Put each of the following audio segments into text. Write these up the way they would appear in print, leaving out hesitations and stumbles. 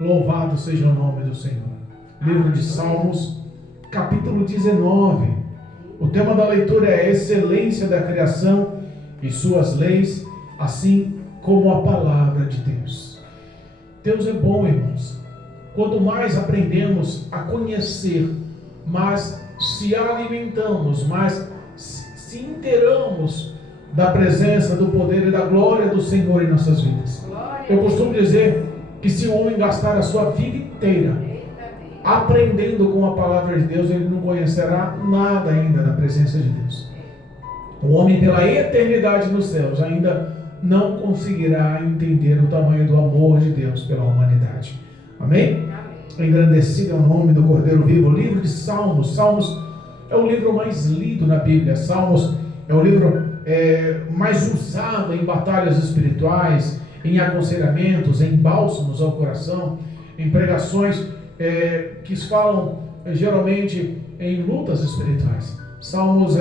Louvado seja o nome do Senhor. Livro de Salmos, capítulo 19. O tema da leitura é a excelência da criação e suas leis, assim como a palavra de Deus. Deus é bom, irmãos. Quanto mais aprendemos a conhecer, mais se alimentamos, mais se inteiramos da presença, do poder e da glória do Senhor em nossas vidas. Eu costumo dizer que se o homem gastar a sua vida inteira aprendendo com a palavra de Deus, ele não conhecerá nada ainda da presença de Deus. O homem, pela eternidade nos céus, ainda não conseguirá entender o tamanho do amor de Deus pela humanidade. Amém? Engrandecido é o nome do Cordeiro Vivo. O livro de Salmos. Salmos é o livro mais lido na Bíblia. Salmos é o livro mais usado em batalhas espirituais, em aconselhamentos, em bálsamos ao coração, em pregações que falam geralmente em lutas espirituais. Salmos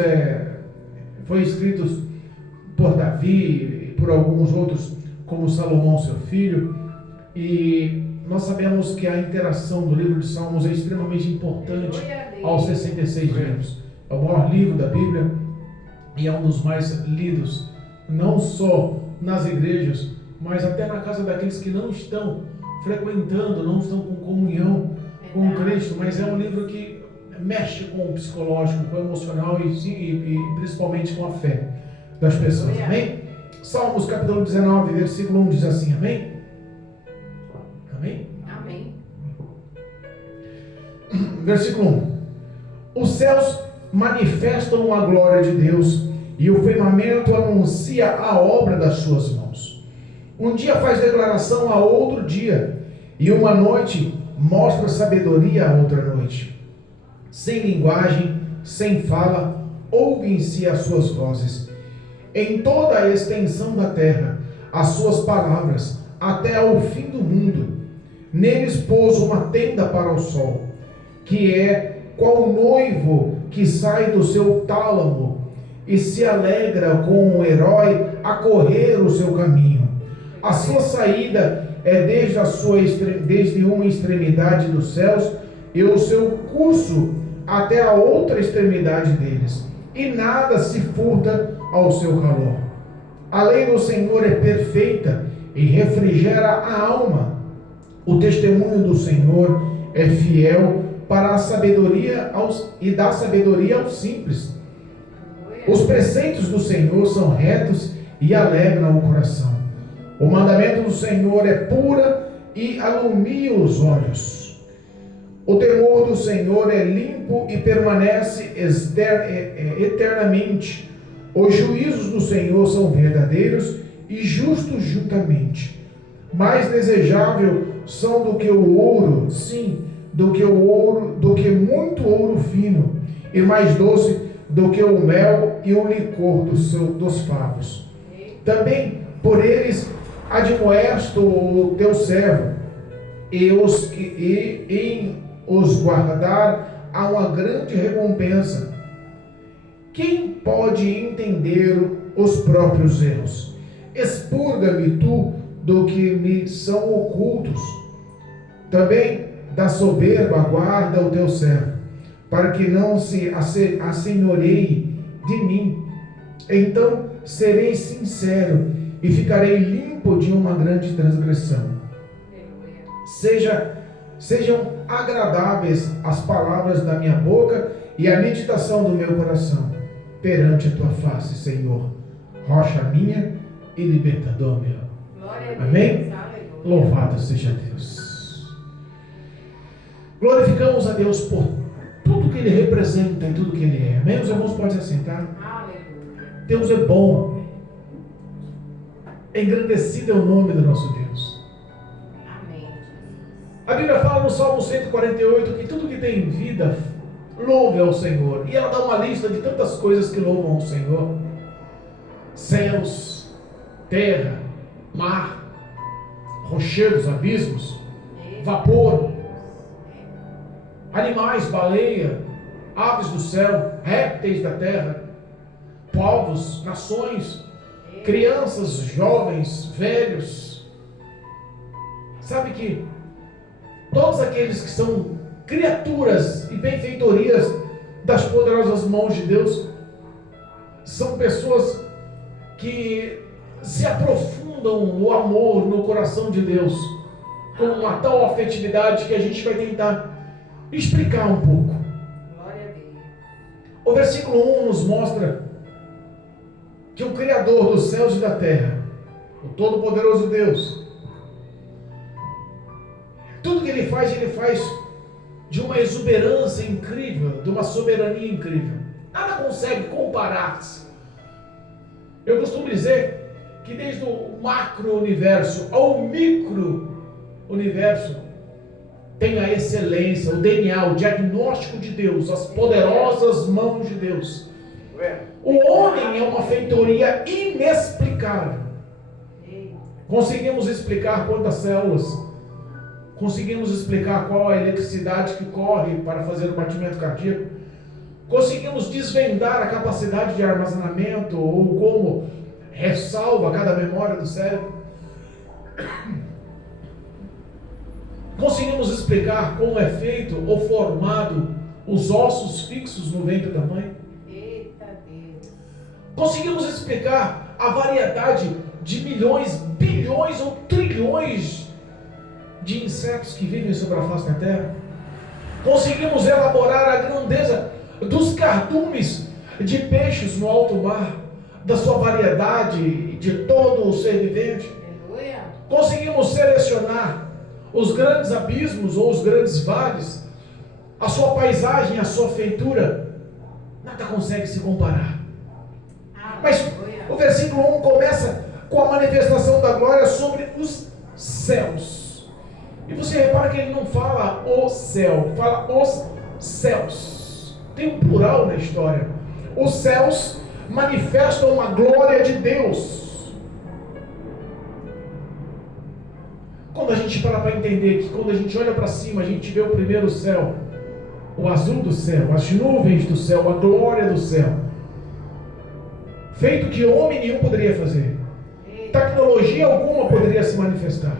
foi escrito por Davi e por alguns outros, como Salomão, seu filho, e nós sabemos que a interação do livro de Salmos é extremamente importante aos 66 livros. É o maior livro da Bíblia e é um dos mais lidos, não só nas igrejas, mas até na casa daqueles que não estão frequentando, não estão com comunhão com Cristo. Mas é um livro que mexe com o psicológico, com o emocional e principalmente com a fé das pessoas. Amém? Salmos capítulo 19, versículo 1 diz assim, amém? Amém? Amém. Versículo 1. Os céus manifestam a glória de Deus e o firmamento anuncia a obra das suas mãos. Um dia faz declaração a outro dia, e uma noite mostra sabedoria a outra noite. Sem linguagem, sem fala, ouvem-se as suas vozes. Em toda a extensão da terra, as suas palavras, até ao fim do mundo. Neles pôs uma tenda para o sol, que é qual noivo que sai do seu tálamo e se alegra com um herói a correr o seu caminho. A sua saída é desde uma extremidade dos céus e o seu curso até a outra extremidade deles, e nada se furta ao seu calor. A lei do Senhor é perfeita e refrigera a alma. O testemunho do Senhor é fiel para a sabedoria e dá sabedoria aos simples. Os preceitos do Senhor são retos e alegram o coração. O mandamento do Senhor é pura e alumia os olhos. O temor do Senhor é limpo e permanece eternamente. Os juízos do Senhor são verdadeiros e justos juntamente. Mais desejável são do que o ouro, sim, do que muito ouro fino, e mais doce do que o mel e o licor dos favos. Também por eles admoesto o teu servo, e em os guardar há uma grande recompensa. Quem pode entender os próprios erros? Expurga-me tu do que me são ocultos. Também da soberba guarda o teu servo, para que não se assenhoreie de mim. Então serei sincero e ficarei limpo de uma grande transgressão. Sejam agradáveis as palavras da minha boca e a meditação do meu coração perante a tua face, Senhor, rocha minha e libertador meu. Amém? Louvado seja Deus. Glorificamos a Deus por tudo que Ele representa e tudo que Ele é. Amém? Os irmãos podem se assentar. Deus é bom. Engrandecido é o nome do nosso Deus. Amém. A Bíblia fala no Salmo 148 que tudo que tem vida louve ao Senhor. E ela dá uma lista de tantas coisas que louvam ao Senhor: céus, terra, mar, rochedos, abismos, vapor, animais, baleia, aves do céu, répteis da terra, povos, nações, crianças, jovens, velhos. Sabe que todos aqueles que são criaturas e benfeitorias das poderosas mãos de Deus, são pessoas que se aprofundam no amor, no coração de Deus, com uma tal afetividade que a gente vai tentar explicar um pouco. Glória a Deus. O versículo 1 nos mostra que o Criador dos céus e da terra, o Todo-Poderoso Deus, tudo que Ele faz de uma exuberância incrível, de uma soberania incrível. Nada consegue comparar-se. Eu costumo dizer que desde o macro-universo ao micro-universo tem a excelência, o DNA, o diagnóstico de Deus, as poderosas mãos de Deus. O homem é uma feitoria inexplicável. Conseguimos explicar quantas células, conseguimos explicar qual a eletricidade que corre para fazer o batimento cardíaco, conseguimos desvendar a capacidade de armazenamento ou como ressalva cada memória do cérebro. Conseguimos explicar como é feito ou formado os ossos fixos no ventre da mãe. Eita Deus. Conseguimos explicar a variedade de milhões, bilhões ou trilhões de insetos que vivem sobre a face da terra. Conseguimos elaborar a grandeza dos cardumes de peixes no alto mar, da sua variedade de todo o ser vivente. Aleluia. Conseguimos selecionar os grandes abismos ou os grandes vales, a sua paisagem, a sua feitura, nada consegue se comparar. Mas o versículo 1 começa com a manifestação da glória sobre os céus. E você repara que ele não fala o céu, fala os céus. Tem um plural na história. Os céus manifestam a glória de Deus. Quando a gente para entender que quando a gente olha para cima, a gente vê o primeiro céu, o azul do céu, as nuvens do céu, a glória do céu, feito que homem nenhum poderia fazer, tecnologia alguma poderia se manifestar,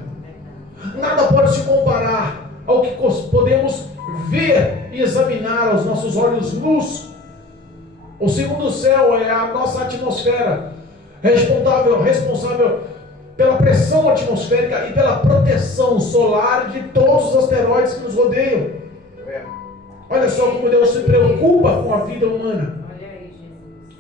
nada pode se comparar ao que podemos ver e examinar aos nossos olhos nus. O segundo céu é a nossa atmosfera, responsável pela pressão atmosférica e pela proteção solar de todos os asteroides que nos rodeiam. Olha só como Deus se preocupa com a vida humana. Olha aí, Jesus.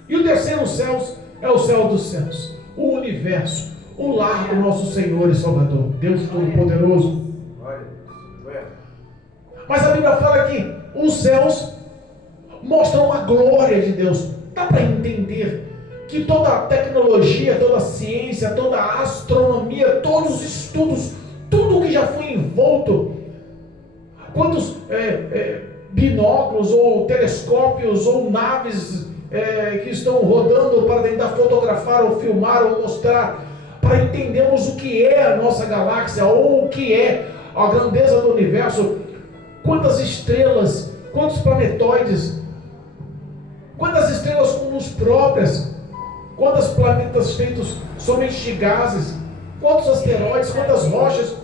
E o terceiro céu é o céu dos céus, o universo, o lar do nosso Senhor e Salvador, Deus Todo-Poderoso. Mas a Bíblia fala que os céus mostram a glória de Deus. Dá para entender que toda a tecnologia, toda a ciência, toda a astronomia, todos os estudos, tudo que já foi envolto, quantos binóculos ou telescópios ou naves que estão rodando para tentar fotografar ou filmar ou mostrar, para entendermos o que é a nossa galáxia ou o que é a grandeza do universo, quantas estrelas, quantos planetóides, quantas estrelas com luz próprias, quantos planetas feitos somente de gases, quantos asteroides, quantas rochas,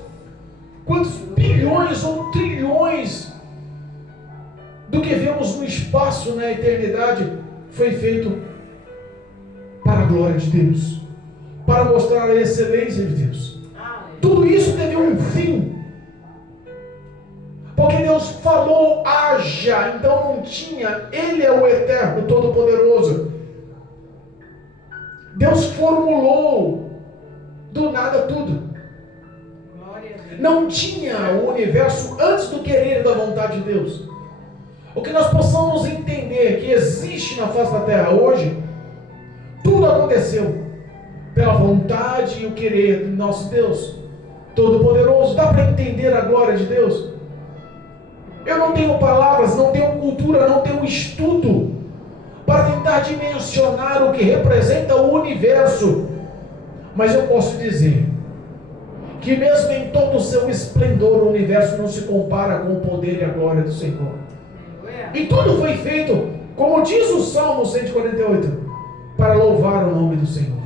quantos bilhões ou trilhões do que vemos no espaço, na eternidade, foi feito para a glória de Deus, para mostrar a excelência de Deus. Tudo isso teve um fim, porque Deus falou, haja, então não tinha, Ele é o Eterno, Todo-Poderoso. Deus formulou do nada tudo. Não tinha o universo antes do querer e da vontade de Deus. O que nós possamos entender que existe na face da terra hoje, tudo aconteceu pela vontade e o querer do nosso Deus Todo-Poderoso. Dá para entender a glória de Deus? Eu não tenho palavras, não tenho cultura, não tenho estudo para tentar dimensionar o que representa o universo, mas eu posso dizer que mesmo em todo o seu esplendor, o universo não se compara com o poder e a glória do Senhor. E tudo foi feito, como diz o Salmo 148, para louvar o nome do Senhor.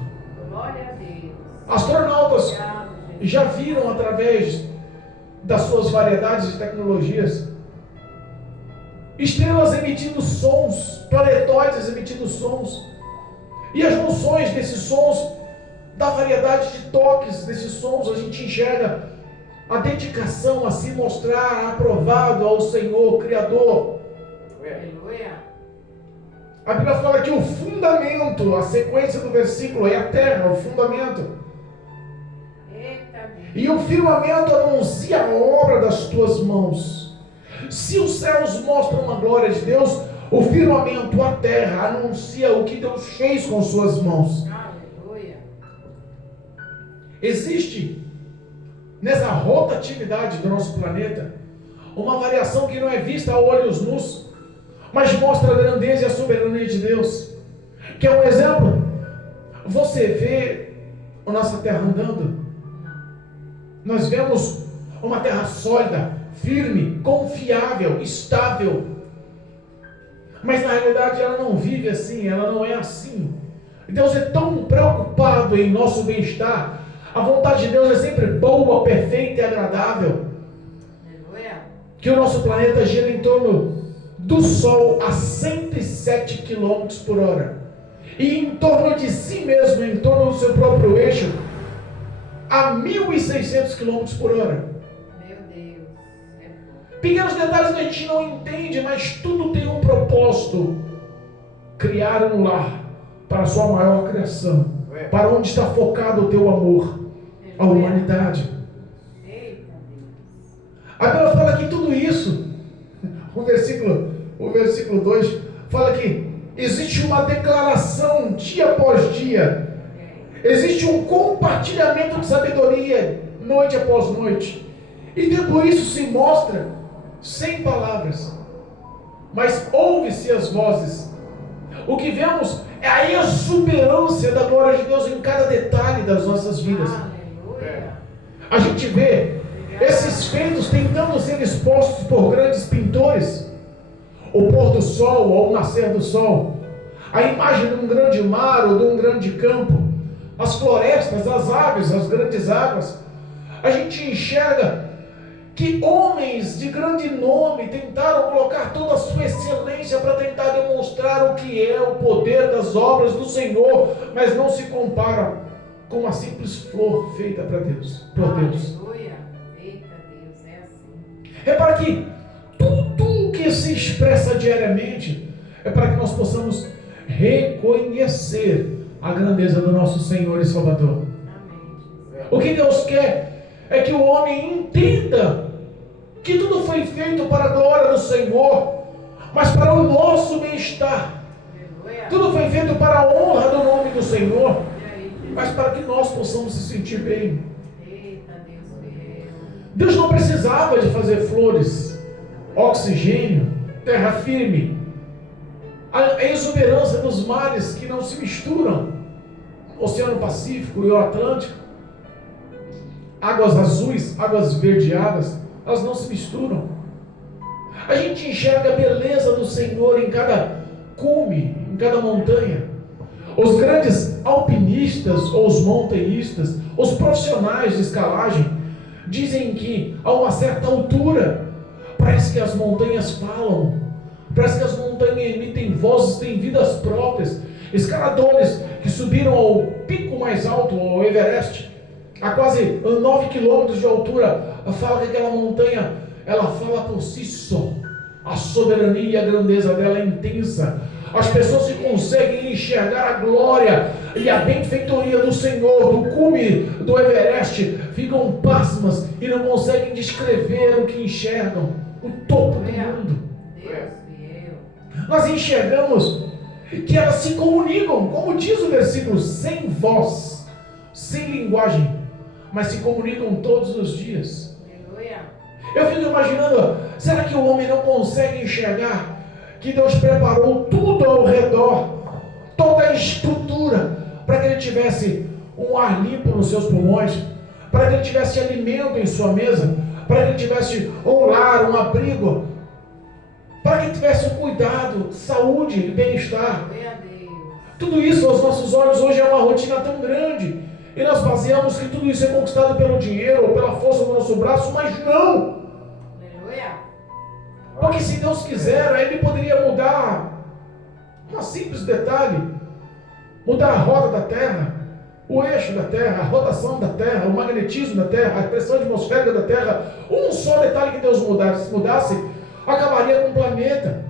Glória a Deus. Astronautas já viram através das suas variedades de tecnologias. Estrelas emitindo sons, planetoides emitindo sons. E as junções desses sons, da variedade de toques desses sons, a gente enxerga a dedicação a se mostrar aprovado ao Senhor, Criador. Aleluia. A Bíblia fala que o fundamento, a sequência do versículo é a terra, o fundamento. Eita Deus. E o firmamento anuncia a obra das tuas mãos. Se os céus mostram a glória de Deus, o firmamento, a terra, anuncia o que Deus fez com suas mãos. Aleluia. Existe nessa rotatividade do nosso planeta uma variação que não é vista a olhos nus, mas mostra a grandeza e a soberania de Deus. Quer um exemplo? Você vê a nossa terra andando. Nós vemos uma terra sólida, firme, confiável, estável. Mas na realidade ela não vive assim, ela não é assim. Deus é tão preocupado em nosso bem-estar. A vontade de Deus é sempre boa, perfeita e agradável. Aleluia. Que o nosso planeta gira em torno do Sol a 107 km por hora. E em torno de si mesmo, em torno do seu próprio eixo, a 1.600 km por hora. Meu Deus. É bom. Pequenos detalhes que a gente não entende, mas tudo tem um propósito. Criar um lar para a sua maior criação. Para onde está focado o teu amor, a humanidade. Eita Deus. A Bíblia fala que tudo isso, o versículo 2, fala que existe uma declaração dia após dia. Existe um compartilhamento de sabedoria noite após noite. E tudo isso se mostra sem palavras. Mas ouve-se as vozes. O que vemos é a exuberância da glória de Deus em cada detalhe das nossas vidas. Aleluia. A gente vê esses feitos tentando ser expostos por grandes pintores. O pôr do sol ou o nascer do sol. A imagem de um grande mar ou de um grande campo. As florestas, as aves, as grandes águas. A gente enxerga que homens de grande nome tentaram colocar toda a sua excelência para tentar demonstrar o que é o poder das obras do Senhor, mas não se comparam com uma simples flor feita para Deus, por Deus. Aleluia. Eita Deus, é assim. Repara que tudo que se expressa diariamente é para que nós possamos reconhecer a grandeza do nosso Senhor e Salvador. Amém. O que Deus quer é que o homem entenda que tudo foi feito para a glória do Senhor, mas para o nosso bem-estar. Aleluia. Tudo foi feito para a honra do nome do Senhor, E aí, Jesus? mas para que nós possamos se sentir bem. Eita Deus fiel. Deus não precisava de fazer flores, oxigênio, terra firme, a exuberância dos mares que não se misturam, Oceano Pacífico e o Atlântico, águas azuis, águas verdeadas, elas não se misturam. A gente enxerga a beleza do Senhor em cada cume, em cada montanha. Os grandes alpinistas ou os montanhistas, os profissionais de escalagem, dizem que a uma certa altura parece que as montanhas falam, parece que as montanhas emitem vozes, têm vidas próprias. Escaladores que subiram ao pico mais alto, ao Everest, a quase 9 quilômetros de altura, falam que aquela montanha, ela fala por si só. A soberania e a grandeza dela é intensa. As pessoas que conseguem enxergar a glória e a benfeitoria do Senhor, do cume do Everest, ficam pasmas e não conseguem descrever o que enxergam, o topo do mundo. Deus fiel. Nós enxergamos que elas se comunicam, como diz o versículo, sem voz, sem linguagem, mas se comunicam todos os dias. Aleluia. Eu fico imaginando, será que o homem não consegue enxergar que Deus preparou tudo ao redor, toda a estrutura, para que ele tivesse um ar limpo nos seus pulmões, para que ele tivesse alimento em sua mesa, para que ele tivesse um lar, um abrigo, para que ele tivesse um cuidado, saúde e bem-estar? Glória a Deus. Tudo isso aos nossos olhos hoje é uma rotina tão grande E nós baseamos que tudo isso é conquistado pelo dinheiro ou pela força do nosso braço, mas não. Aleluia. Porque se Deus quiser, Ele poderia mudar um simples detalhe, mudar a roda da Terra, o eixo da Terra, a rotação da Terra, o magnetismo da Terra, a pressão atmosférica da Terra. Um só detalhe que Deus mudasse, acabaria com o planeta.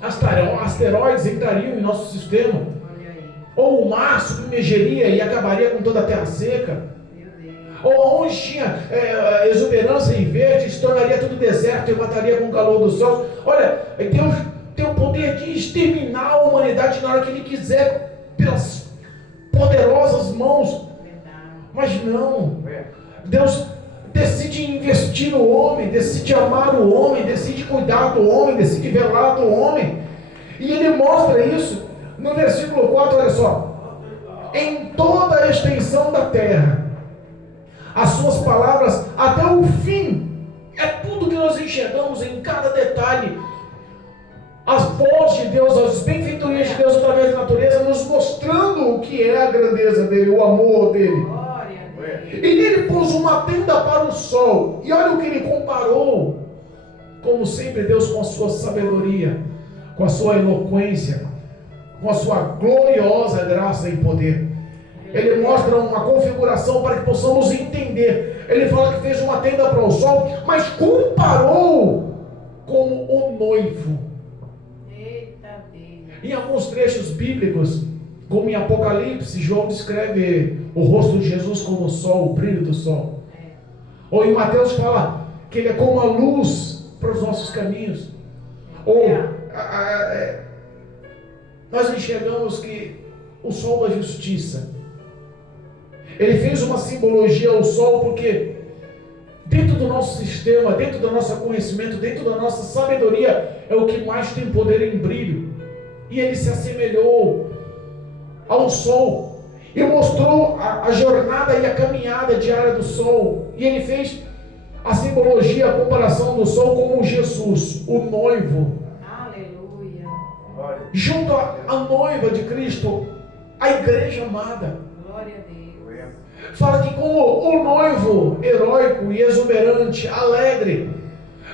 Asteroides entrariam em nosso sistema. Olha aí. Ou o mar submergeria e acabaria com toda a terra seca. Meu Deus. Ou onde tinha exuberância em verde, se tornaria tudo deserto e mataria com o calor dos céus. Olha, Deus tem o poder de exterminar a humanidade na hora que Ele quiser, pelas poderosas mãos. Verdade. Mas não. Deus decide investir no homem, decide amar o homem, decide cuidar do homem, decide velar do homem. E Ele mostra isso no versículo 4, olha só. Em toda a extensão da terra, as suas palavras até o fim. É tudo que nós enxergamos em cada detalhe. As vozes de Deus, as benfeitorias de Deus através da natureza, nos mostrando o que é a grandeza dele, o amor dele. Glória a Deus. E nele pôs uma tenda para o sol. E olha o que ele comparou. Como sempre, Deus, com a sua sabedoria, com a sua eloquência, com a sua gloriosa graça e poder. Ele mostra uma configuração para que possamos entender. Ele fala que fez uma tenda para o sol, mas comparou como o noivo. Eita Deus. Em alguns trechos bíblicos, como em Apocalipse, João descreve o rosto de Jesus como o sol, o brilho do sol. Ou em Mateus fala que ele é como a luz para os nossos caminhos. Ou nós enxergamos que o sol da justiça, ele fez uma simbologia ao sol, porque dentro do nosso sistema, dentro do nosso conhecimento, dentro da nossa sabedoria, é o que mais tem poder em brilho. E ele se assemelhou ao sol e mostrou a jornada e a caminhada diária do sol. E ele fez a simbologia, a comparação do sol como Jesus, o noivo. Aleluia. Junto à noiva de Cristo, a igreja amada. Glória a Deus. Fala que como o noivo heróico e exuberante, alegre,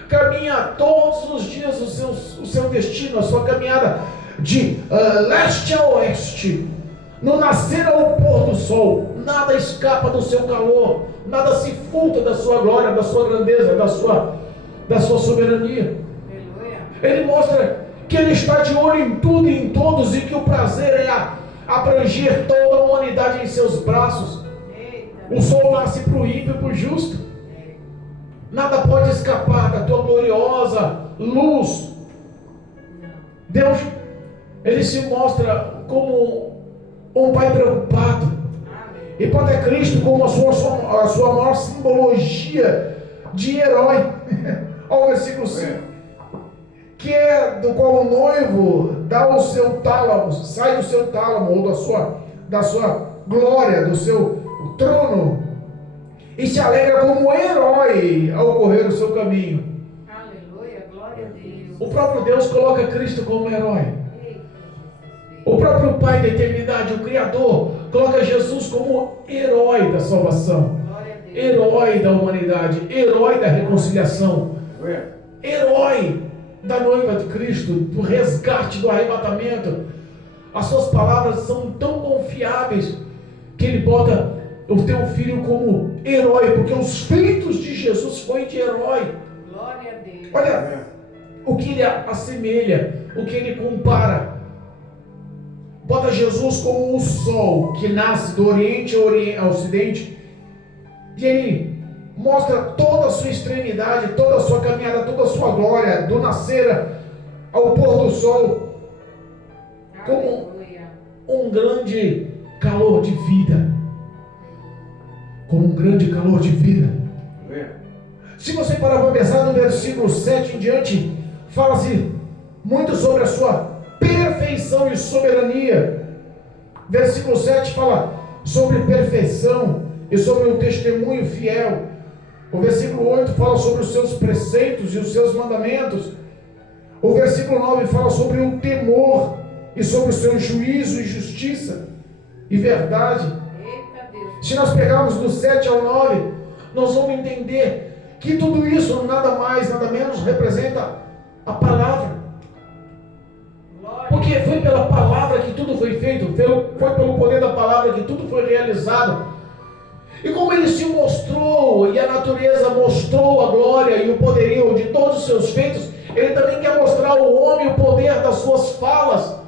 caminha todos os dias o seu destino, a sua caminhada de leste a oeste, no nascer ao pôr do sol. Nada escapa do seu calor, nada se furta da sua glória, da sua grandeza, da sua soberania. Aleluia. Ele mostra que ele está de olho em tudo e em todos, e que o prazer é abranger toda a humanidade em seus braços. O sol nasce para o ímpio e para o justo. Nada pode escapar da tua gloriosa luz. Deus, ele se mostra como um pai preocupado. E pode Cristo como a sua maior simbologia de herói. Olha o versículo 5. Que é do qual o noivo dá o seu tálamo, sai do seu tálamo, ou da sua glória, do seu trono, e se alegra como herói ao correr o seu caminho. Aleluia, glória a Deus. O próprio Deus coloca Cristo como herói. O próprio Pai da eternidade, o Criador, coloca Jesus como herói da salvação, Glória a Deus. herói da humanidade, herói da reconciliação, herói da noiva de Cristo, do resgate, do arrebatamento. As suas palavras são tão confiáveis que ele bota o teu filho como herói, porque os feitos de Jesus foi de herói. Glória a Deus. Olha o que ele assemelha, o que ele compara. Bota Jesus como o sol que nasce do Oriente ao Ocidente, e ele mostra toda a sua extremidade, toda a sua caminhada, toda a sua glória, do nascer ao pôr do sol, como um grande calor de vida. Como um grande calor de vida. Se você parar para pensar no versículo 7 em diante, fala-se muito sobre a sua perfeição e soberania. Versículo 7 fala sobre perfeição e sobre o testemunho fiel. O versículo 8 fala sobre os seus preceitos e os seus mandamentos. O versículo 9 fala sobre o temor e sobre o seu juízo e justiça e verdade. Eita Deus. Se nós pegarmos do 7 ao 9, nós vamos entender que tudo isso, nada mais, nada menos, representa a palavra. Porque foi pela palavra que tudo foi feito, foi pelo poder da palavra que tudo foi realizado. E como ele se mostrou, e a natureza mostrou a glória e o poderio de todos os seus feitos, ele também quer mostrar ao homem o poder das suas falas.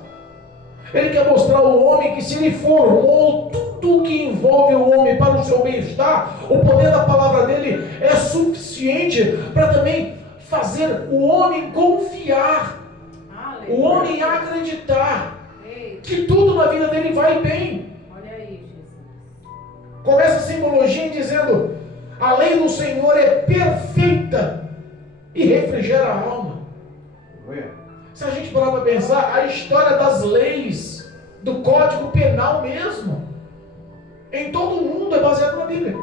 Ele quer mostrar ao homem que, se ele formou tudo que envolve o homem para o seu bem-estar, o poder da palavra dele é suficiente para também fazer o homem confiar, o homem acreditar que tudo na vida dele vai bem. Olha aí, Jesus. Começa a simbologia dizendo: a lei do Senhor é perfeita e refrigera a alma. Se a gente parar para pensar, a história das leis, do Código Penal mesmo, em todo o mundo é baseado na Bíblia.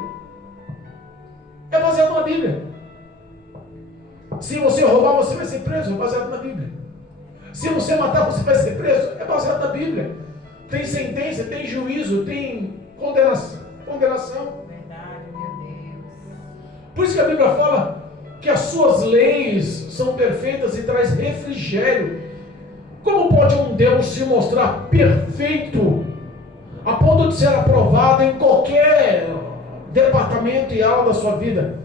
É baseado na Bíblia. Se você roubar, você vai ser preso, é baseado na Bíblia. Se você matar, você vai ser preso, é baseado na Bíblia. Tem sentença, tem juízo, tem condenação. Verdade, meu Deus. Por isso que a Bíblia fala que as suas leis são perfeitas e traz refrigério. Como pode um Deus se mostrar perfeito a ponto de ser aprovado em qualquer departamento e área da sua vida,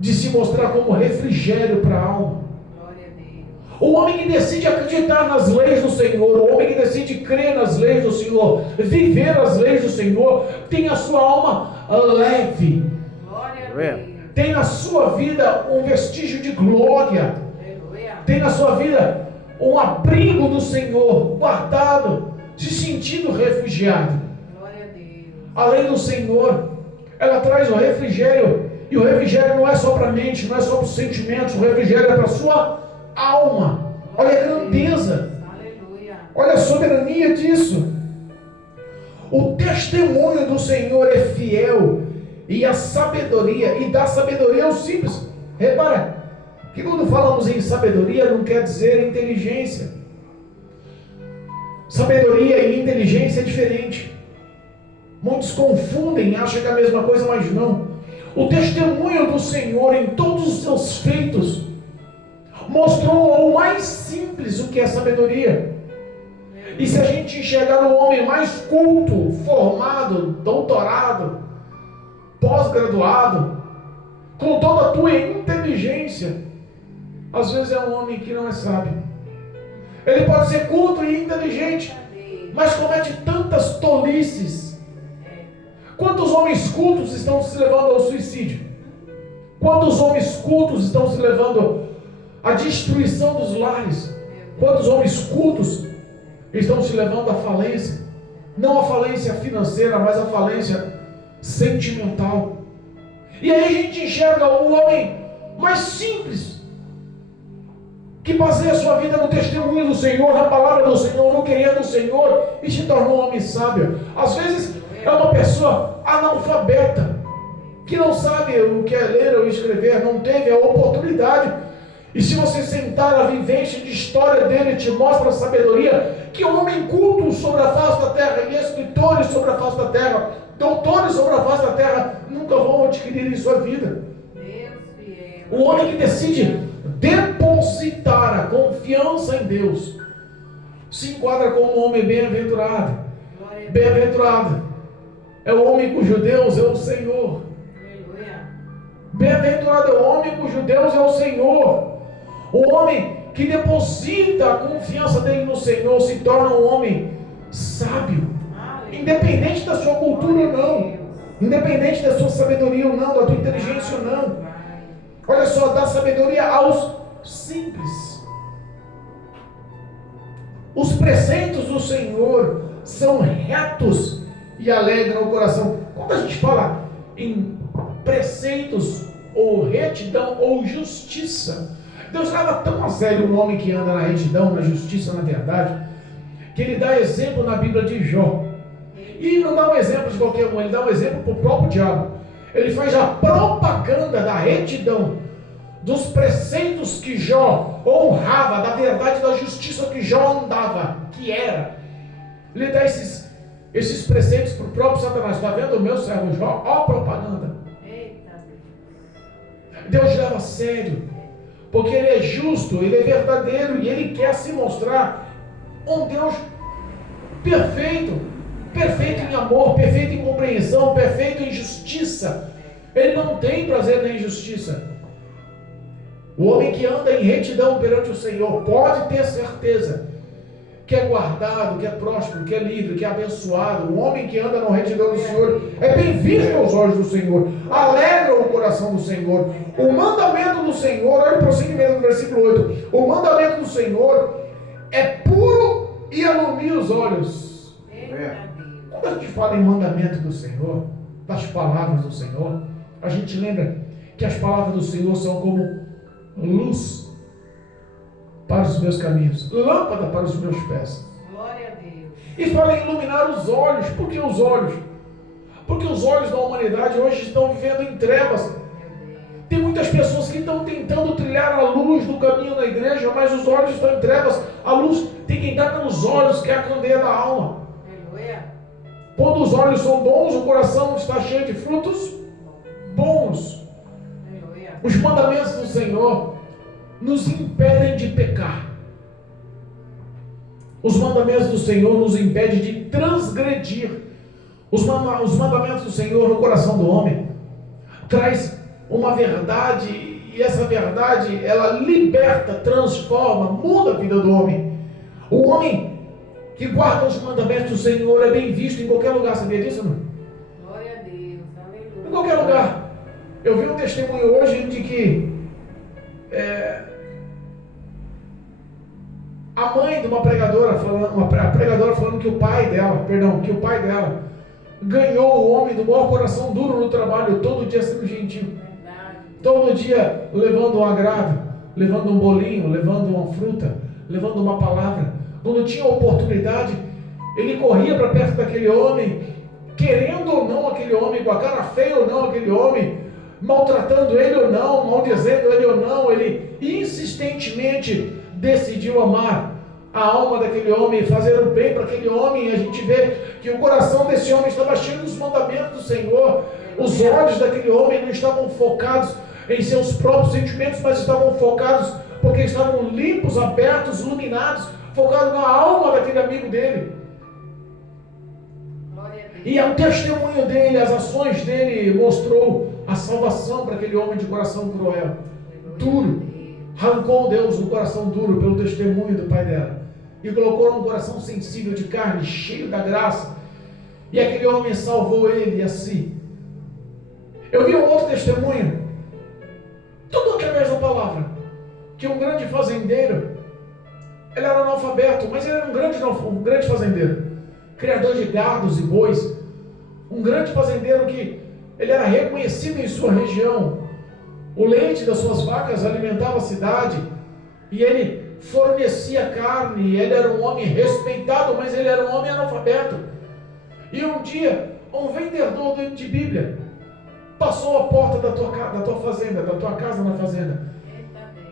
de se mostrar como refrigério para a alma? Glória a Deus. O homem que decide acreditar nas leis do Senhor, o homem que decide crer nas leis do Senhor, viver as leis do Senhor, tem a sua alma leve, Glória a Deus. tem na sua vida um vestígio de glória, Aleluia. tem na sua vida um abrigo do Senhor, guardado, se sentindo refugiado. Glória a Deus. A lei do Senhor, ela traz o refrigério, e o refrigério não é só para a mente, não é só para os sentimentos, o refrigério é para a sua alma. Olha a grandeza, Aleluia. olha a soberania disso. O testemunho do Senhor é fiel, e a sabedoria, e dá sabedoria aos simples. Repara, que quando falamos em sabedoria, não quer dizer inteligência. Sabedoria e inteligência é diferente. Muitos confundem, acham que é a mesma coisa, mas não. O testemunho do Senhor em todos os seus feitos mostrou ao mais simples o que é sabedoria. E se a gente enxergar o homem mais culto, formado, doutorado, pós-graduado, com toda a tua inteligência, às vezes é um homem que não é sábio. Ele pode ser culto e inteligente, mas comete tantas tolices. Quantos homens cultos estão se levando ao suicídio? Quantos homens cultos estão se levando à destruição dos lares? Quantos homens cultos estão se levando à falência? Não a falência financeira, mas a falência sentimental. E aí a gente enxerga o homem mais simples, que baseia a sua vida no testemunho do Senhor, na palavra do Senhor, no querer do Senhor, e se torna um homem sábio. Às vezes é uma pessoa analfabeta, que não sabe o que é ler ou escrever, não teve a oportunidade. E se você sentar a vivência de história dele, te mostra a sabedoria, que homem culto sobre a face da terra, e escritores sobre a face da terra, doutores sobre a face da terra, nunca vão adquirir em sua vida. Deus fiel. O homem que decide depositar a confiança em Deus se enquadra como um homem bem-aventurado. Glória a Deus. Bem-aventurado é o homem cujo Deus é o Senhor. Aleluia. Bem-aventurado é o homem cujo Deus é o Senhor. O homem que deposita a confiança dele no Senhor se torna um homem sábio, Aleluia. independente da sua cultura ou não, independente da sua sabedoria ou não, da tua inteligência ou não. Vai. Olha só, dá sabedoria aos simples. Os preceitos do Senhor são retos e alegram o coração. Quando a gente fala em preceitos, ou retidão, ou justiça, Deus leva tão a sério um homem que anda na retidão, na justiça, na verdade, que ele dá exemplo na Bíblia de Jó. E não dá um exemplo de qualquer um, ele dá um exemplo para o próprio diabo. Ele faz a propaganda da retidão, dos preceitos que Jó honrava, da verdade, da justiça que Jó andava, que era. Ele dá esses esses preceitos para o próprio Satanás. Está vendo o meu servo Jó? Ó a propaganda. Eita Deus leva a sério, porque Ele é justo, Ele é verdadeiro e Ele quer se mostrar um Deus perfeito, perfeito em amor, perfeito em compreensão, perfeito em justiça. Ele não tem prazer na injustiça. O homem que anda em retidão perante o Senhor pode ter certeza que é guardado, que é próspero, que é livre, que é abençoado. O homem que anda na retidão do Senhor é bem visto aos olhos do Senhor, alegra o coração do Senhor. O mandamento do Senhor, olha o prosseguimento do versículo 8: o mandamento do Senhor é puro e alumia os olhos. Quando a gente fala em mandamento do Senhor, das palavras do Senhor, a gente lembra que as palavras do Senhor são como luz para os meus caminhos, lâmpada para os meus pés. Glória a Deus. E fala em iluminar os olhos. Por que os olhos? Porque os olhos da humanidade hoje estão vivendo em trevas. Tem muitas pessoas que estão tentando trilhar a luz do caminho na igreja, mas os olhos estão em trevas. A luz tem que entrar pelos olhos, que é a candeia da alma. Aleluia. Quando os olhos são bons, o coração está cheio de frutos bons. Aleluia. Os mandamentos do Senhor nos impedem de pecar. Os mandamentos do Senhor nos impedem de transgredir. Os mandamentos do Senhor no coração do homem traz uma verdade, e essa verdade ela liberta, transforma, muda a vida do homem. O homem que guarda os mandamentos do Senhor é bem visto em qualquer lugar. Sabia disso, não? Glória a Deus. Aleluia. Em qualquer lugar. Eu vi um testemunho hoje de que a mãe de uma pregadora falando que o pai dela ganhou o homem do maior coração duro no trabalho, todo dia sendo gentil, Verdade. todo dia levando um agrado, levando um bolinho, levando uma fruta, levando uma palavra. Quando tinha oportunidade, ele corria para perto daquele homem, querendo ou não aquele homem, com a cara feia ou não aquele homem, maltratando ele ou não, maldizendo ele ou não, ele insistentemente decidiu amar a alma daquele homem, fazer o bem para aquele homem. E a gente vê que o coração desse homem estava cheio dos mandamentos do Senhor. Os olhos daquele homem não estavam focados em seus próprios sentimentos, mas estavam focados porque estavam limpos, abertos, iluminados, focados na alma daquele amigo dele. Glória a Deus. E o testemunho dele, as ações dele mostrou a salvação para aquele homem de coração cruel, duro. Arrancou Deus o coração duro pelo testemunho do pai dela e colocou um coração sensível de carne, cheio da graça. E aquele homem salvou ele e assim. Eu vi um outro testemunho, tudo através da palavra, que um grande fazendeiro, ele era analfabeto, mas ele era um grande fazendeiro, criador de gados e bois, um grande fazendeiro que ele era reconhecido em sua região. O leite das suas vacas alimentava a cidade e ele fornecia carne. Ele era um homem respeitado, mas ele era um homem analfabeto. E um dia, um vendedor de Bíblia passou a porta da tua fazenda, da tua casa na fazenda.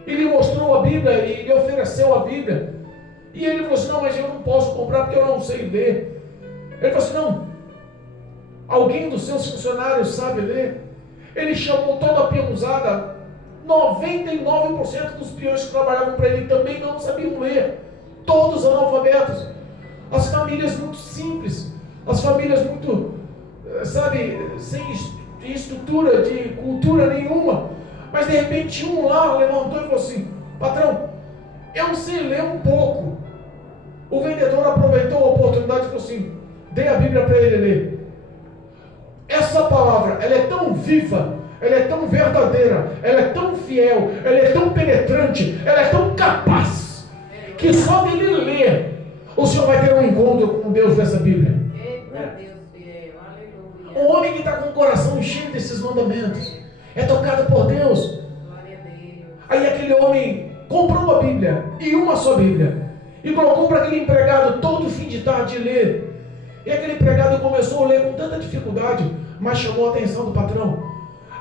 Ele mostrou a Bíblia e lhe ofereceu a Bíblia. E ele falou assim: não, mas eu não posso comprar porque eu não sei ler. Ele falou assim: não, alguém dos seus funcionários sabe ler? Ele chamou toda a peãozada, 99% dos peões que trabalhavam para ele também não sabiam ler, todos analfabetos. As famílias muito simples, as famílias muito, sem estrutura de cultura nenhuma. Mas de repente um lá levantou e falou assim: patrão, eu sei ler um pouco. O vendedor aproveitou a oportunidade e falou assim: dê a Bíblia para ele ler. Essa palavra, ela é tão viva, ela é tão verdadeira, ela é tão fiel, ela é tão penetrante, ela é tão capaz, que só dele ler, o Senhor vai ter um encontro com Deus dessa Bíblia. Eita Deus fiel. Aleluia. Um homem que está com o coração cheio desses mandamentos, é tocado por Deus. Glória a Deus. Aí aquele homem comprou a Bíblia, e uma só Bíblia, e colocou para aquele empregado todo fim de tarde ler. E aquele empregado começou a ler com tanta dificuldade, mas chamou a atenção do patrão.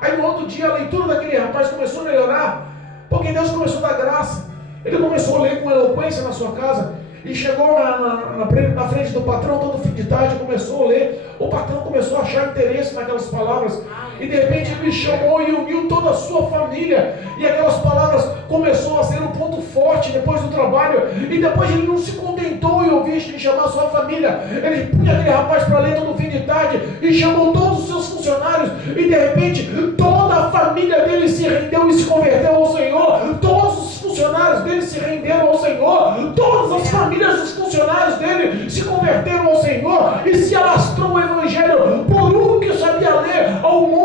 Aí no outro dia a leitura daquele rapaz começou a melhorar, porque Deus começou a dar graça. Ele começou a ler com eloquência na sua casa, E chegou na frente do patrão, todo fim de tarde, começou a ler. O patrão começou a achar interesse naquelas palavras. E de repente ele chamou e uniu toda a sua família. E aquelas palavras começou a ser um ponto forte depois do trabalho. E depois ele não se contentou em ouvir em chamar a sua família. Ele punha aquele rapaz para ler todo fim de tarde e chamou todos os seus funcionários. E de repente toda a família dele se rendeu e se converteu ao Senhor. Todos os funcionários dele se renderam ao Senhor. Todas as famílias dos funcionários dele se converteram ao Senhor. E se alastrou o evangelho por um que sabia ler, ao monte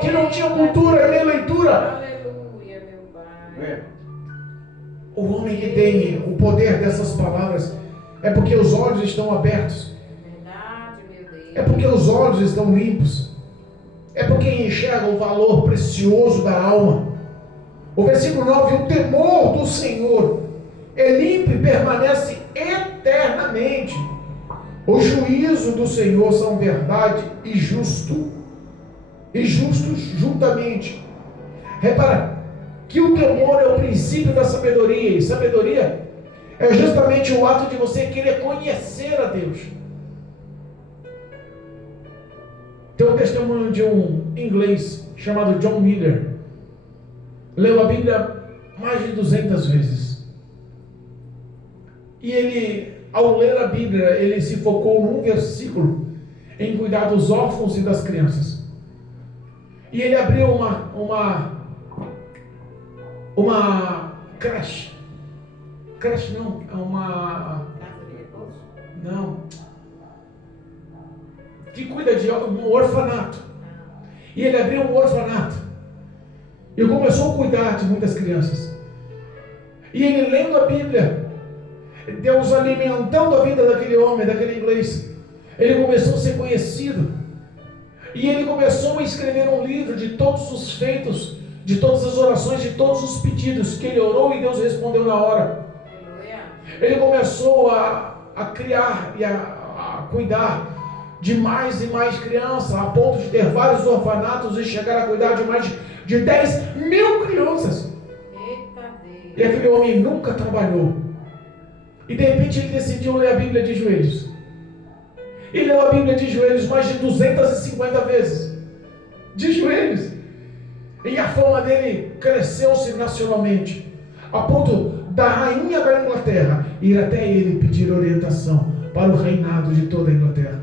que não tinha cultura nem leitura. Aleluia, meu Pai. O homem que tem o poder dessas palavras é porque os olhos estão abertos. Verdade, meu Deus. É porque os olhos estão limpos. É porque enxerga o valor precioso da alma. O versículo 9: o temor do Senhor é limpo e permanece eternamente. O juízo do Senhor são verdade e justo. E justos juntamente. Repara que o temor é o princípio da sabedoria. E sabedoria é justamente o ato de você querer conhecer a Deus. Tem um testemunho de um inglês chamado John Miller. Leu a Bíblia mais de 200 vezes. E ele, ao ler a Bíblia, ele se focou num versículo em cuidar dos órfãos e das crianças. E ele abriu uma creche. Creche não, é uma... Não. Que cuida de um orfanato. E ele abriu um orfanato. E começou a cuidar de muitas crianças. E ele lendo a Bíblia, Deus alimentando a vida daquele homem, daquele inglês, ele começou a ser conhecido. E ele começou a escrever um livro de todos os feitos, de todas as orações, de todos os pedidos que ele orou e Deus respondeu na hora. Ele começou a criar e a cuidar de mais e mais crianças, a ponto de ter vários orfanatos e chegar a cuidar de mais de 10 mil crianças. E aquele homem nunca trabalhou. E de repente ele decidiu ler a Bíblia de joelhos. E leu a Bíblia de joelhos mais de 250 vezes. De joelhos. E a fama dele cresceu-se nacionalmente. A ponto da rainha da Inglaterra ir até ele pedir orientação para o reinado de toda a Inglaterra.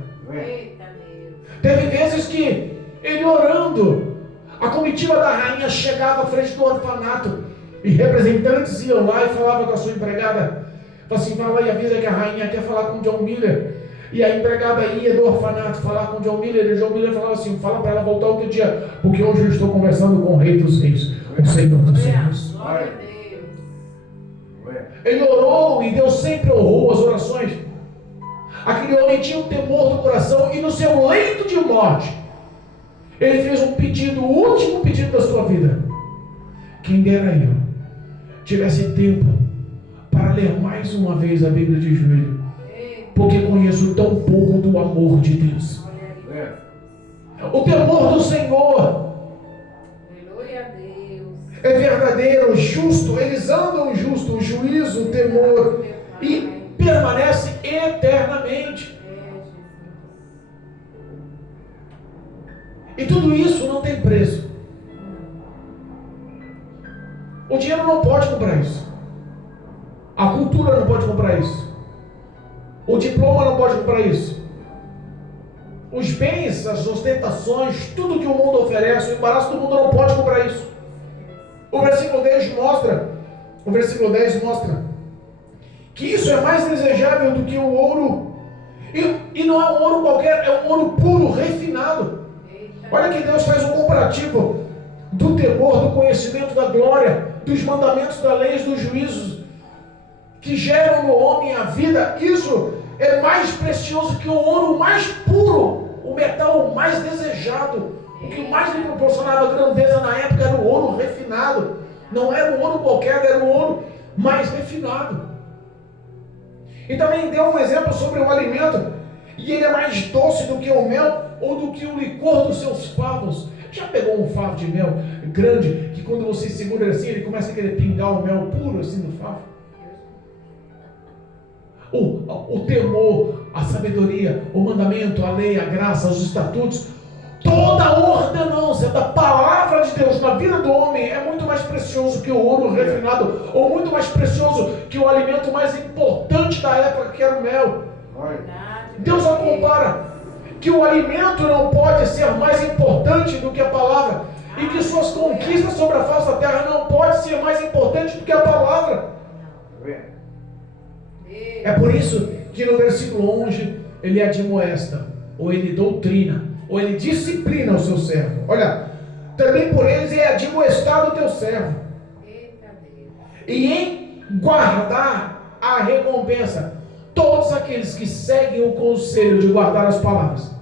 Teve vezes que ele orando, a comitiva da rainha chegava à frente do orfanato e representantes iam lá e falavam com a sua empregada, falava assim: vai lá e avisa que a rainha quer falar com John Miller. E a empregada ia do orfanato falar com John Miller, e o John Miller falava assim: fala para ela voltar outro dia, porque hoje eu estou conversando com o Rei dos Reis, o Senhor dos Senhores. Glória a Deus. Ele orou e Deus sempre honrou as orações. Aquele homem tinha um temor do coração e no seu leito de morte ele fez um pedido, o último pedido da sua vida: quem dera eu tivesse tempo para ler mais uma vez a Bíblia de joelho, porque conheço tão pouco do amor de Deus. O temor do Senhor é verdadeiro, justo. Eles andam justo, o juízo, o temor, e permanece eternamente. E tudo isso não tem preço. O dinheiro não pode comprar isso. A cultura não pode comprar isso. O diploma não pode comprar isso. Os bens, as ostentações, tudo que o mundo oferece, o embaraço do mundo não pode comprar isso. O versículo 10 mostra que isso é mais desejável do que o ouro. E não é um ouro qualquer, é um ouro puro, refinado. Olha que Deus faz um comparativo do temor, do conhecimento da glória, dos mandamentos, da lei, dos juízos que geram no homem a vida. Isso é mais precioso que o ouro mais puro, o metal mais desejado. O que mais lhe proporcionava grandeza na época era o ouro refinado. Não era o ouro qualquer, era o ouro mais refinado. E também deu um exemplo sobre o alimento. E ele é mais doce do que o mel ou do que o licor dos seus favos. Já pegou um favo de mel grande, que quando você segura assim, ele começa a querer pingar o mel puro assim no favo? o temor, a sabedoria, o mandamento, a lei, a graça, os estatutos, toda a ordenança da palavra de Deus na vida do homem é muito mais precioso que o ouro refinado, ou muito mais precioso que o alimento mais importante da época, que era o mel. Deus a compara que o alimento não pode ser mais importante do que a palavra, e que suas conquistas sobre a face da terra não pode ser mais importante do que a palavra. É por isso que no versículo 11 ele admoesta, ou ele doutrina, ou ele disciplina o seu servo. Olha, também por eles é admoestado o teu servo, e em guardar a recompensa todos aqueles que seguem o conselho de guardar as palavras.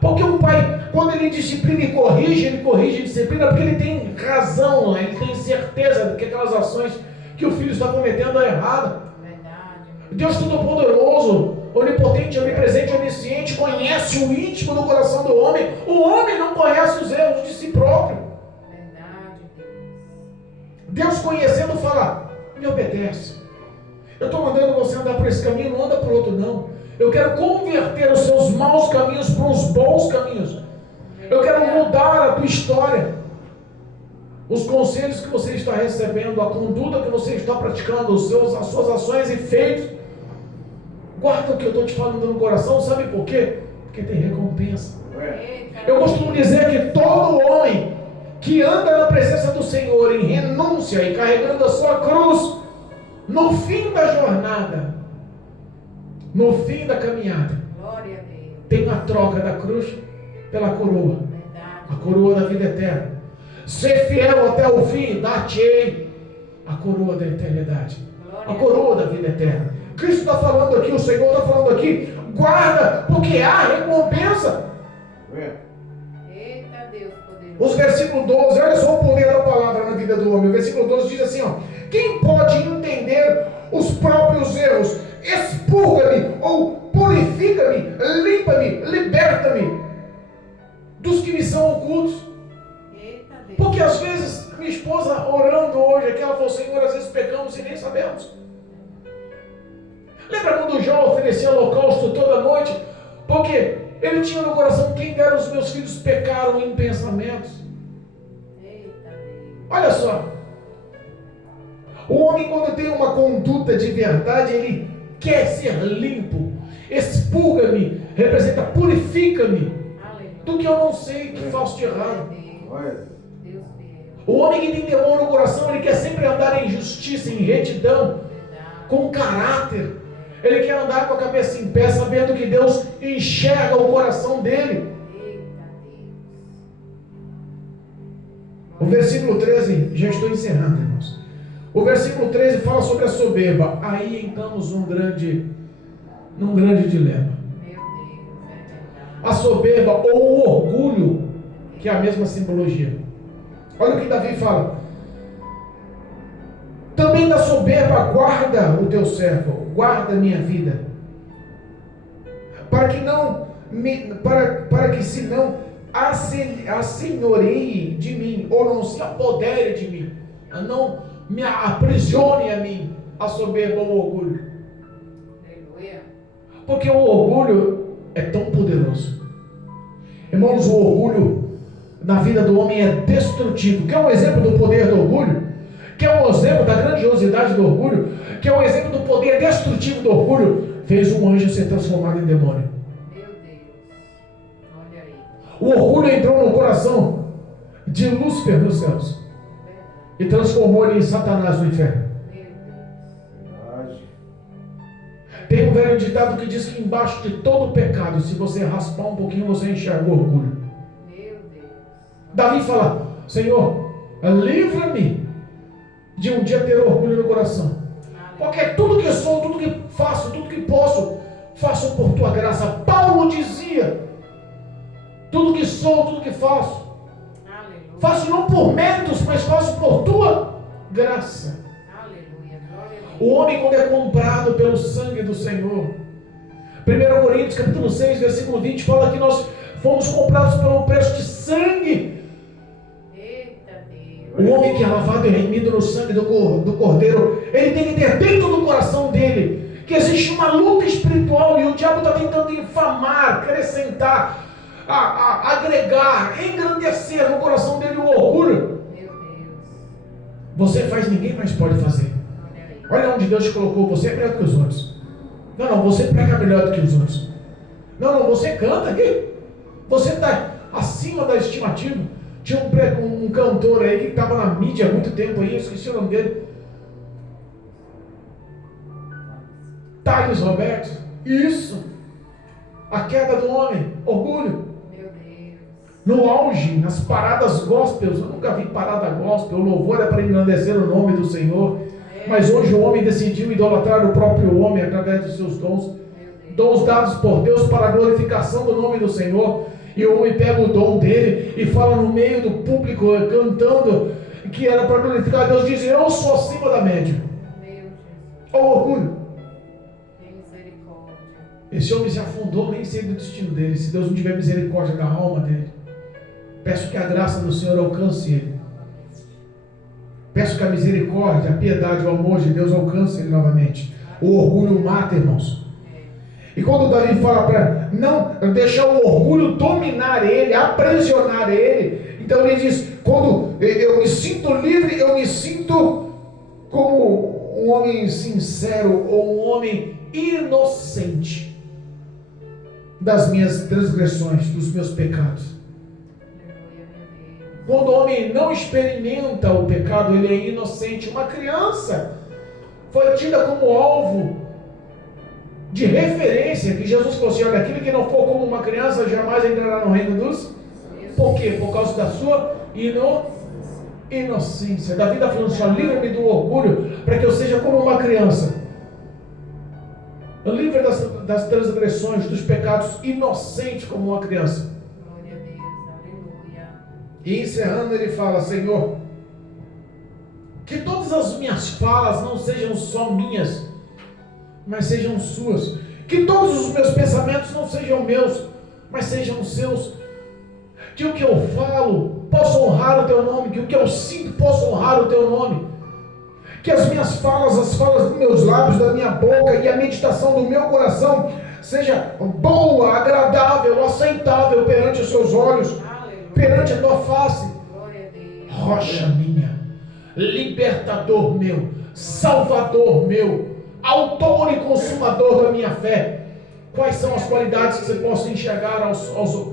Porque o pai, quando ele disciplina e corrige, ele corrige e disciplina porque ele tem razão, ele tem certeza de que aquelas ações que o filho está cometendo é errada. Deus Todo-Poderoso, onipotente, onipresente, onisciente, conhece o íntimo do coração do homem. O homem não conhece os erros de si próprio. Deus conhecendo fala, me obedece. Eu estou mandando você andar por esse caminho, não anda por outro não. Eu quero converter os seus maus caminhos para os bons caminhos. Eu quero mudar a tua história. Os conselhos que você está recebendo, a conduta que você está praticando, as suas ações e feitos. Guarda o que eu estou te falando no coração, sabe por quê? Porque tem recompensa. Eu costumo dizer que todo homem que anda na presença do Senhor em renúncia e carregando a sua cruz, no fim da jornada, no fim da caminhada, tem a troca da cruz pela coroa, a coroa da vida eterna. Ser fiel até o fim, dar-te-ei a coroa da eternidade, a coroa da vida eterna. Cristo está falando aqui, o Senhor está falando aqui, guarda, porque há recompensa. Eita Deus poderoso. Os versículos 12, olha só o poder da palavra na vida do homem. O versículo 12 diz assim, ó: quem pode entender os próprios erros? Expurga-me, ou purifica-me, limpa-me, liberta-me dos que me são ocultos. Eita Deus. Porque às vezes, minha esposa orando hoje aqui, ela falou, Senhor, às vezes pecamos e nem sabemos. Lembra quando Jó oferecia holocausto toda noite? Porque ele tinha no coração, quem dera os meus filhos pecaram em pensamentos. Eita Deus. Olha só, o homem, quando tem uma conduta de verdade, ele quer ser limpo. Expurga-me representa purifica-me do que eu não sei, que faço de errado. O homem que tem temor no coração, ele quer sempre andar em justiça, em retidão, com caráter. Ele quer andar com a cabeça em pé, sabendo que Deus enxerga o coração dele. O versículo 13, já estou encerrando, irmãos. O versículo 13 fala sobre a soberba. Aí entramos num grande dilema. A soberba ou o orgulho, que é a mesma simbologia. Olha o que Davi fala. Também da soberba guarda o teu servo, guarda a minha vida, para que se não assenhoreie de mim, ou não se apodere de mim, não me aprisione a mim a soberba ou o orgulho. Porque o orgulho é tão poderoso. Irmãos, o orgulho na vida do homem é destrutivo. Quer um exemplo do poder do orgulho? Quer um exemplo da grandiosidade do orgulho? Quer um exemplo do poder destrutivo do orgulho? Fez um anjo ser transformado em demônio. Meu Deus, olha aí. O orgulho entrou no coração de Lúcifer nos céus e transformou ele em Satanás no inferno. Tem um velho ditado que diz que embaixo de todo pecado, se você raspar um pouquinho, você enxerga o orgulho. Meu Deus. Davi fala, Senhor, livra-me de um dia ter orgulho no coração. Porque tudo que sou, tudo que faço, tudo que posso, faço por tua graça. Paulo dizia, tudo que sou, tudo que faço, faço não por méritos, mas faço por tua graça. O homem, quando é comprado pelo sangue do Senhor, 1 Coríntios capítulo 6, versículo 20, fala que nós fomos comprados pelo preço de sangue. Eita Deus. O homem que é lavado e remido no sangue do Cordeiro, ele tem que ter dentro do coração dele que existe uma luta espiritual e o diabo está tentando infamar, acrescentar, agregar, engrandecer no coração dele o orgulho. Meu Deus. Você faz, ninguém mais pode fazer. Olha aí. Olha onde Deus te colocou, você é melhor do que os outros. Não, você prega melhor do que os outros. Não, você canta aqui. Você está acima da estimativa. Tinha um cantor aí que estava na mídia há muito tempo aí, eu esqueci o nome dele. Thales Roberto. Isso. A queda do homem, orgulho. Meu Deus. No auge, nas paradas gospels, eu nunca vi parada gospel, o louvor é para engrandecer o nome do Senhor. Mas hoje o homem decidiu idolatrar o próprio homem através dos seus dons. Dons dados por Deus para a glorificação do nome do Senhor. E o homem pega o dom dele e fala no meio do público, cantando, que era para glorificar a Deus, diz: eu sou acima da média. Meu Jesus. Olha o orgulho. Tem misericórdia. Esse homem se afundou, nem sei do destino dele, se Deus não tiver misericórdia da alma dele. Peço que a graça do Senhor alcance ele. Peço que a misericórdia, a piedade, o amor de Deus alcance ele novamente. O orgulho mata, irmãos. E quando Davi fala para não deixar o orgulho dominar ele, aprisionar ele, então ele diz: quando eu me sinto livre, eu me sinto como um homem sincero ou um homem inocente das minhas transgressões, dos meus pecados. Quando o homem não experimenta o pecado, ele é inocente. Uma criança foi tida como alvo de referência, que Jesus falou assim: olha, aquele que não for como uma criança jamais entrará no reino dos... Por quê? Por causa da sua inocência. Davi está falando assim: livra-me do orgulho, para que eu seja como uma criança. Livre das transgressões, dos pecados, inocente como uma criança. Glória a Deus, aleluia. E encerrando ele fala: Senhor, que todas as minhas falas não sejam só minhas, mas sejam suas. Que todos os meus pensamentos não sejam meus, mas sejam seus. Que o que eu falo possa honrar o teu nome, que o que eu sinto possa honrar o teu nome. Que as minhas falas, as falas dos meus lábios, da minha boca e a meditação do meu coração seja boa, agradável, aceitável perante os seus olhos, Aleluia. perante a tua face. Glória a Deus. Rocha minha, libertador meu, salvador meu, autor e consumador da minha fé. Quais são as qualidades que você possa enxergar,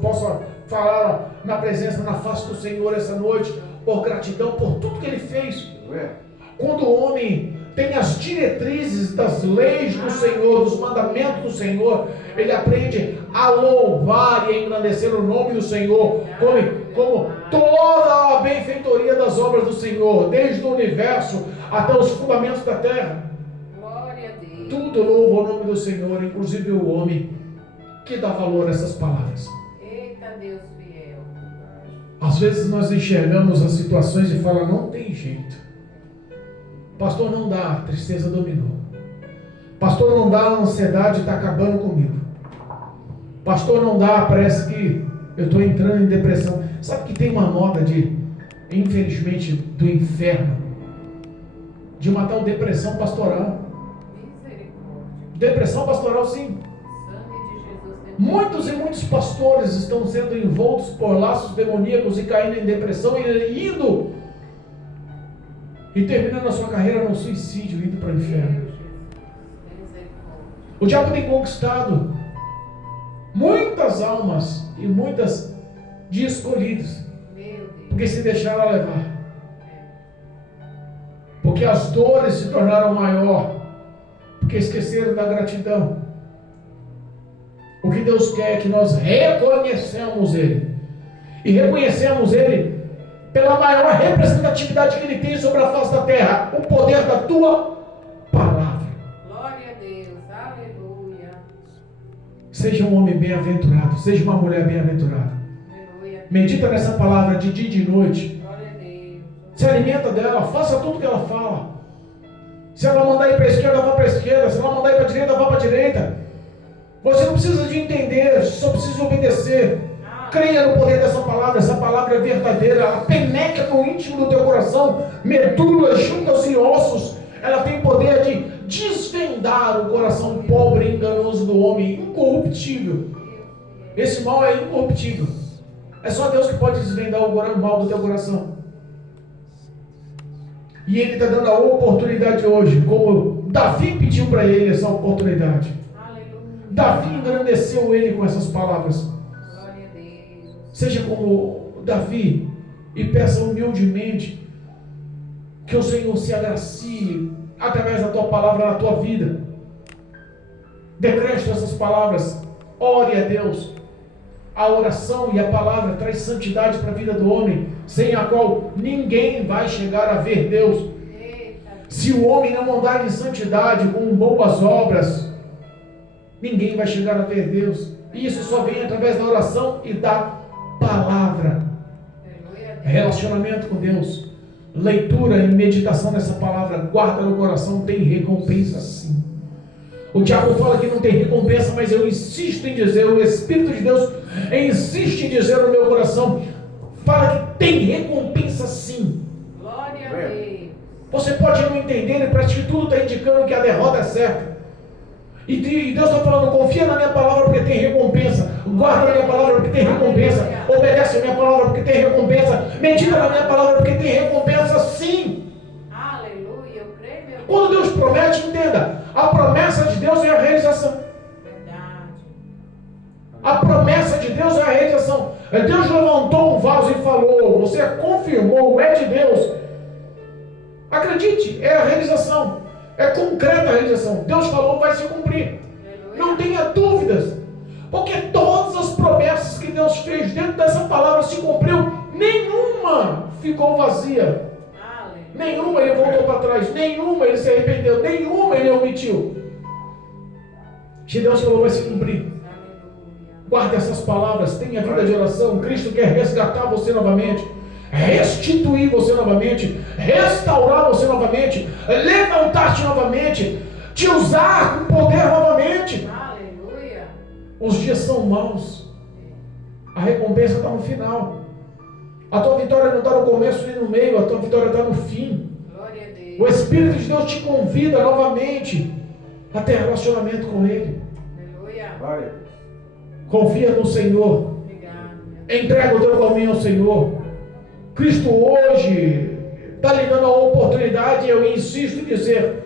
possa falar na presença, na face do Senhor essa noite, por gratidão por tudo que Ele fez? Quando o homem tem as diretrizes das leis do Senhor, dos mandamentos do Senhor, ele aprende a louvar e a engrandecer o nome do Senhor, como toda a benfeitoria das obras do Senhor, desde o universo até os fundamentos da terra. Glória a Deus. Tudo louva o nome do Senhor, inclusive o homem que dá valor a essas palavras. Eita Deus fiel. Às vezes nós enxergamos as situações e falamos: não tem jeito. Pastor, não dá, a tristeza dominou. Pastor, não dá, a ansiedade está acabando comigo. Pastor, não dá, parece que eu estou entrando em depressão. Sabe que tem uma moda infelizmente, do inferno, de uma tal depressão pastoral. Misericórdia. Depressão pastoral, sim. Sangue de Jesus tem Muitos e muitos pastores estão sendo envoltos por laços demoníacos e caindo em depressão e indo e terminando a sua carreira no suicídio, indo para o inferno. Deus, Jesus. Misericórdia. O diabo tem conquistado muitas almas e muitas de escolhidos, Meu Deus. porque se deixaram levar, porque as dores se tornaram maior, porque esqueceram da gratidão. O que Deus quer é que nós reconheçamos Ele, e reconhecemos Ele pela maior representatividade que Ele tem sobre a face da terra, o poder da tua palavra. Glória a Deus. Aleluia. Seja um homem bem-aventurado, seja uma mulher bem-aventurada. Aleluia. Medita nessa palavra de dia e de noite. Glória a Deus. Se alimenta dela, faça tudo que ela fala. Se ela mandar ir para a esquerda, vá para a esquerda. Se ela mandar ir para a direita, vá para a direita. Você não precisa de entender, só precisa obedecer. Creia no poder dessa palavra. Essa palavra é verdadeira. Ela penetra no íntimo do teu coração, medulas, juntas e ossos. Ela tem poder desvendar o coração pobre e enganoso do homem incorruptível. Esse mal é incorruptível. É só Deus que pode desvendar o mal do teu coração. E Ele está dando a oportunidade hoje, como Davi pediu para Ele essa oportunidade. Aleluia. Davi engrandeceu Ele com essas palavras. Glória a Deus. Seja como Davi e peça humildemente que o Senhor se agracie através da tua palavra na tua vida. Decrete essas palavras. Ore a Deus. A oração e a palavra traz santidade para a vida do homem, sem a qual ninguém vai chegar a ver Deus. Eita. Se o homem não andar em santidade, com boas obras, ninguém vai chegar a ver Deus. E isso só vem através da oração e da palavra. Aleluia. Relacionamento com Deus, leitura e meditação nessa palavra, guarda no coração, tem recompensa sim. O diabo fala que não tem recompensa, mas eu insisto em dizer, o Espírito de Deus insiste em dizer no meu coração, fala que tem recompensa sim. Glória a Deus. Você pode não entender, parece que tudo está indicando que a derrota é certa. E Deus está falando, confia na minha palavra porque tem recompensa. Guarda na minha palavra porque tem recompensa. Obedece a minha palavra porque tem recompensa. Medita na minha palavra porque tem recompensa sim. Aleluia. Eu creio, meu Deus. Quando Deus promete, entenda, a promessa de Deus é a realização. Verdade. A promessa de Deus é a realização. Deus levantou um vaso e falou, você confirmou, é de Deus. Acredite, é a realização. É concreta a realização. Deus falou, vai se cumprir. Aleluia. Não tenha dúvidas. Porque todas as promessas que Deus fez dentro dessa palavra se cumpriu. Nenhuma ficou vazia. Aleluia. Nenhuma ele voltou para trás. Nenhuma ele se arrependeu. Nenhuma ele omitiu. Se Deus falou, vai se cumprir. Aleluia. Guarde essas palavras. Tenha vida de oração. Cristo quer resgatar você novamente. Restituir você novamente, restaurar você novamente, levantar-te novamente, te usar com poder novamente. Aleluia. Os dias são maus, a recompensa está no final. A tua vitória não está no começo nem no meio, a tua vitória está no fim. Glória a Deus. O Espírito de Deus te convida novamente a ter relacionamento com Ele. Aleluia. Confia no Senhor, Obrigado, meu Deus. entrega o teu caminho ao Senhor. Cristo hoje está lhe dando a oportunidade, eu insisto em dizer,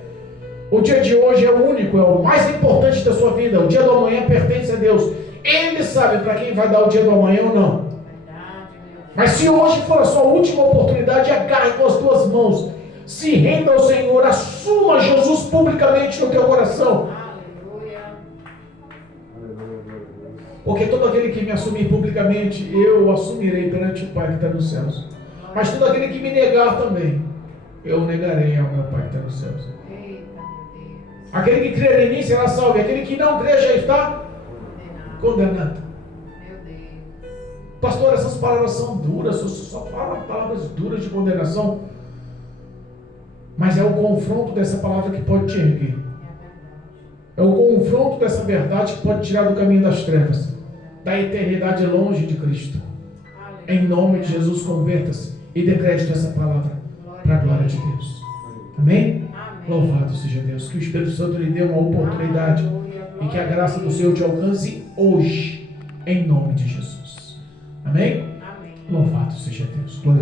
o dia de hoje é o único, é o mais importante da sua vida, o dia do amanhã pertence a Deus, Ele sabe para quem vai dar o dia do amanhã ou não, Verdade, meu Deus. mas se hoje for a sua última oportunidade, agarre com as tuas mãos, se renda ao Senhor, assuma Jesus publicamente no teu coração, Aleluia. porque todo aquele que me assumir publicamente, eu o assumirei perante o Pai que está nos céus. Mas todo aquele que me negar também, eu o negarei ao meu Pai que está nos céus. Eita, meu Deus. Aquele que crer em mim será salvo, e aquele que não crer já está Condenado. condenado. Meu Deus. Pastor, essas palavras são duras, você só fala palavras duras de condenação. Mas é o confronto dessa palavra que pode te erguer. É a verdade. É o confronto dessa verdade que pode tirar do caminho das trevas, da eternidade longe de Cristo. Aleluia. Em nome de Jesus, converta-se e decrete essa palavra para a glória de Deus. Amém? Amém. Louvado seja Deus. Que o Espírito Santo lhe dê uma oportunidade Aleluia. e que a graça do Senhor te alcance hoje, em nome de Jesus. Amém? Amém. Louvado seja Deus.